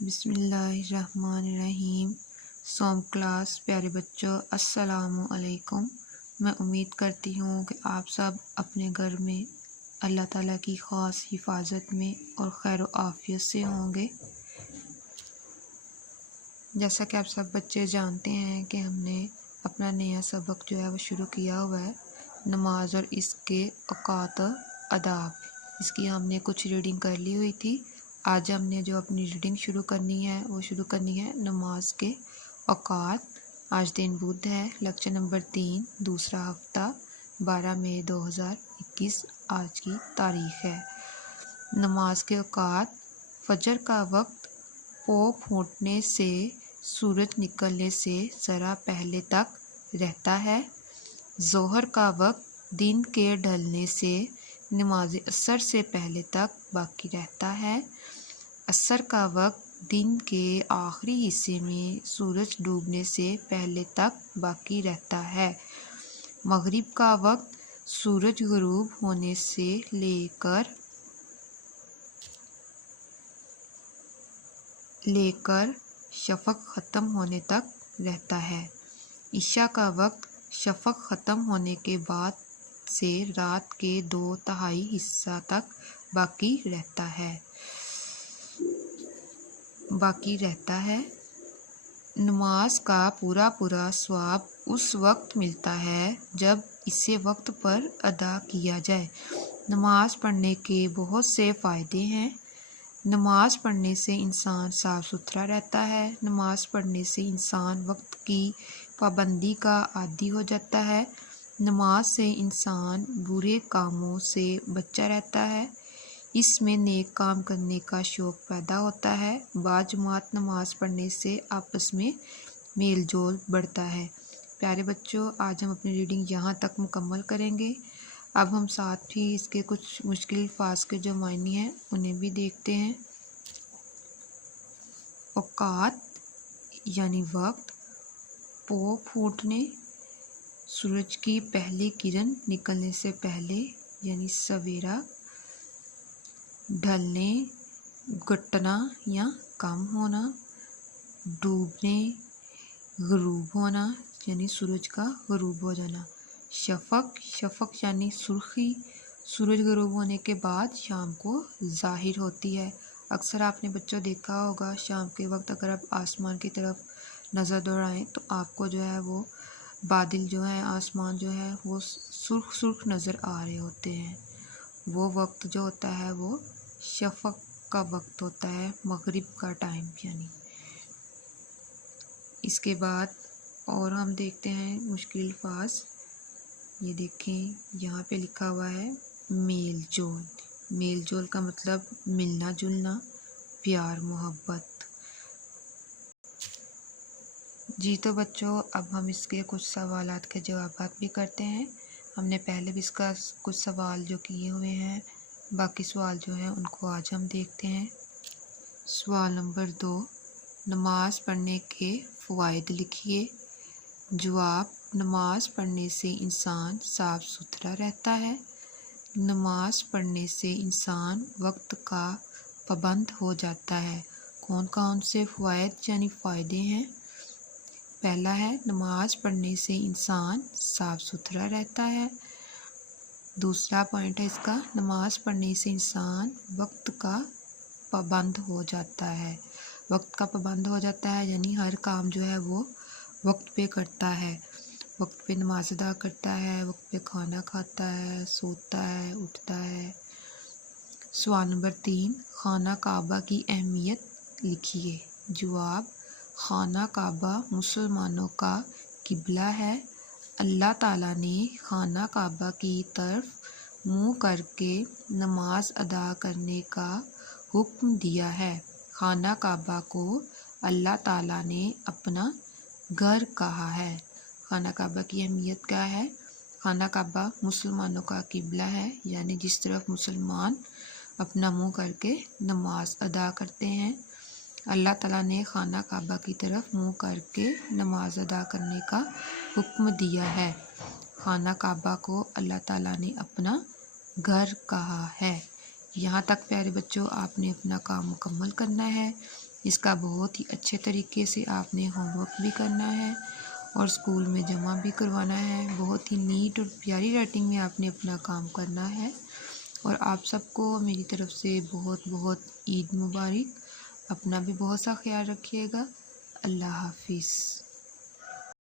بسم اللہ الرحمن الرحیم۔ سوم کلاس پیارے بچوں، السلام علیکم۔ میں امید کرتی ہوں کہ آپ سب اپنے گھر میں اللہ تعالیٰ کی خاص حفاظت میں اور خیر و عافیت سے ہوں گے۔ جیسا کہ آپ سب بچے جانتے ہیں کہ ہم نے اپنا نیا سبق جو ہے وہ شروع کیا ہوا ہے، نماز اور اس کے اوقات و آداب۔ اس کی ہم نے کچھ ریڈنگ کر لی ہوئی تھی۔ آج ہم نے جو اپنی ریڈنگ شروع کرنی ہے وہ شروع کرنی ہے نماز کے اوقات۔ آج دن بدھ ہے، لیکچر نمبر 3، دوسرا ہفتہ، 12 مئی 2021 آج کی تاریخ ہے۔ نماز کے اوقات: فجر کا وقت پو پھوٹنے سے سورج نکلنے سے ذرا پہلے تک رہتا ہے۔ ظہر کا وقت دن کے ڈھلنے سے نماز عصر سے پہلے تک باقی رہتا ہے۔ عصر کا وقت دن کے آخری حصے میں سورج ڈوبنے سے پہلے تک باقی رہتا ہے۔ مغرب کا وقت سورج غروب ہونے سے لے کر شفق ختم ہونے تک رہتا ہے۔ عشاء کا وقت شفق ختم ہونے کے بعد سے رات کے 2/3 حصہ تک باقی رہتا ہے۔ نماز کا پورا ثواب اس وقت ملتا ہے جب اسے وقت پر ادا کیا جائے۔ نماز پڑھنے کے بہت سے فائدے ہیں۔ نماز پڑھنے سے انسان صاف ستھرا رہتا ہے۔ نماز پڑھنے سے انسان وقت کی پابندی کا عادی ہو جاتا ہے۔ نماز سے انسان برے کاموں سے بچا رہتا ہے۔ اس میں نیک کام کرنے کا شوق پیدا ہوتا ہے۔ باجماعت نماز پڑھنے سے آپس میں میل جول بڑھتا ہے۔ پیارے بچوں، آج ہم اپنی ریڈنگ یہاں تک مکمل کریں گے۔ اب ہم ساتھ ہی اس کے کچھ مشکل الفاظ کے جو معنی ہیں انہیں بھی دیکھتے ہیں۔ اوقات یعنی وقت، پو پھوٹنے، سورج کی پہلی کرن نکلنے سے پہلے یعنی سویرا، ڈھلنے، گھٹنا یا کم ہونا، ڈوبنے، غروب ہونا یعنی سورج کا غروب ہو جانا، شفق یعنی سرخی، سورج غروب ہونے کے بعد شام کو ظاہر ہوتی ہے۔ اکثر آپ نے بچوں دیکھا ہوگا شام کے وقت اگر آپ آسمان کی طرف نظر دوڑائیں تو آپ کو جو ہے وہ بادل جو ہیں، آسمان جو ہے وہ سرخ نظر آ رہے ہوتے ہیں۔ وہ وقت جو ہوتا ہے وہ شفق کا وقت ہوتا ہے، مغرب کا ٹائم یعنی۔ اس کے بعد اور ہم دیکھتے ہیں مشکل الفاظ۔ یہ دیکھیں یہاں پہ لکھا ہوا ہے میل جول۔ میل جول کا مطلب ملنا جلنا، پیار محبت۔ جی تو بچوں، اب ہم اس کے کچھ سوالات کے جوابات بھی کرتے ہیں۔ ہم نے پہلے بھی اس کا کچھ سوال جو کیے ہوئے ہیں، باقی سوال جو ہیں ان کو آج ہم دیکھتے ہیں۔ سوال نمبر 2، نماز پڑھنے کے فوائد لکھیے۔ جواب: نماز پڑھنے سے انسان صاف ستھرا رہتا ہے۔ نماز پڑھنے سے انسان وقت کا پابند ہو جاتا ہے۔ کون سے فوائد یعنی فائدے ہیں؟ پہلا ہے نماز پڑھنے سے انسان صاف ستھرا رہتا ہے۔ دوسرا پوائنٹ ہے اس کا، نماز پڑھنے سے انسان وقت کا پابند ہو جاتا ہے۔ وقت کا پابند ہو جاتا ہے یعنی ہر کام جو ہے وہ وقت پہ کرتا ہے، وقت پہ نماز ادا کرتا ہے، وقت پہ کھانا کھاتا ہے، سوتا ہے، اٹھتا ہے۔ سوال نمبر 3، خانہ کعبہ کی اہمیت لکھیے۔ جواب: خانہ کعبہ مسلمانوں کا قبلہ ہے۔ اللہ تعالیٰ نے خانہ کعبہ کی طرف منہ کر کے نماز ادا کرنے کا حکم دیا ہے۔ خانہ کعبہ کو اللہ تعالیٰ نے اپنا گھر کہا ہے۔ خانہ کعبہ کی اہمیت کیا ہے؟ خانہ کعبہ مسلمانوں کا قبلہ ہے، یعنی جس طرف مسلمان اپنا منہ کر کے نماز ادا کرتے ہیں، اللہ تعالیٰ نے خانہ کعبہ کی طرف منہ کر کے نماز ادا کرنے کا حکم دیا ہے۔ خانہ کعبہ کو اللہ تعالیٰ نے اپنا گھر کہا ہے۔ یہاں تک پیارے بچوں آپ نے اپنا کام مکمل کرنا ہے۔ اس کا بہت ہی اچھے طریقے سے آپ نے ہوم ورک بھی کرنا ہے اور اسکول میں جمع بھی کروانا ہے۔ بہت ہی نیٹ اور پیاری رائٹنگ میں آپ نے اپنا کام کرنا ہے، اور آپ سب کو میری طرف سے بہت بہت عید مبارک۔ اپنا بھی بہت سا خیال رکھیے گا۔ اللہ حافظ۔